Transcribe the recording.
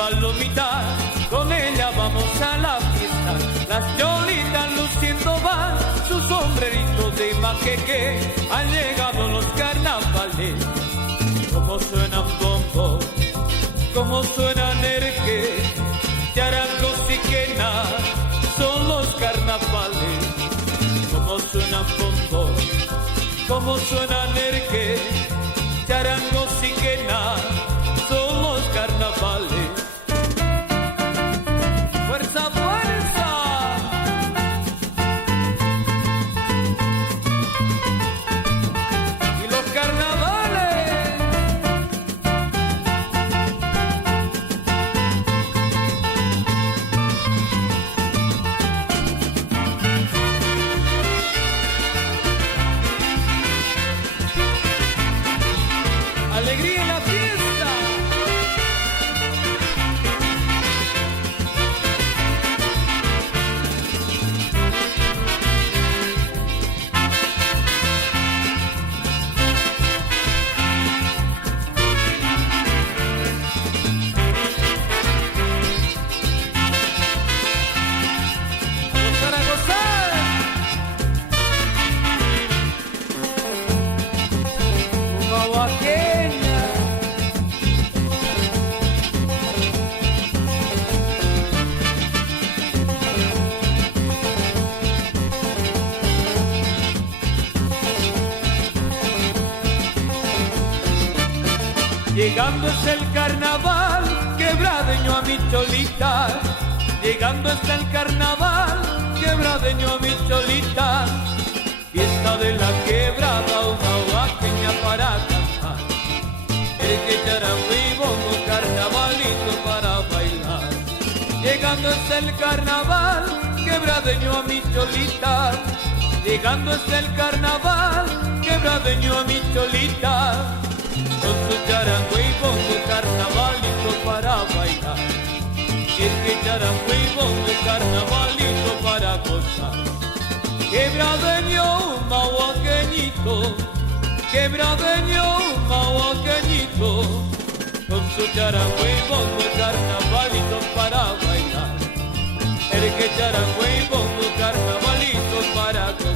palomita, con ella vamos a la fiesta. Las cholitas luciendo van sus sombreritos de maqueque. Han llegado los carnavales. Como suenan bombos, como suenan erque, charangos y quenas, son los carnavales. Como suenan bombos, como suenan erque, charangos y quenas, son los carnavales. ¡Fuerza, fuerza! Y los carnavales. Alegría en la fiesta. A gozar, Humahuaqueña. Llegando es el carnaval, quebradeño a mi cholita. Llegando está el carnaval, quebradeño a mi cholita. Fiesta de la quebrada, humahuaqueña para cantar. El que charango y bongo, carnavalito para bailar. Llegando está el carnaval, quebradeño a mi cholita. Llegando está el carnaval, quebradeño a mi cholita. Con su charango y bongo, carnavalito para bailar. Y el que charango y bongo, carnavalito para gozar. Quebradeño, humahuaqueñito, quebradeño, humahuaqueñito, con su charango y bongo, carnavalito para bailar. El que charango y bongo, carnavalito para gozar.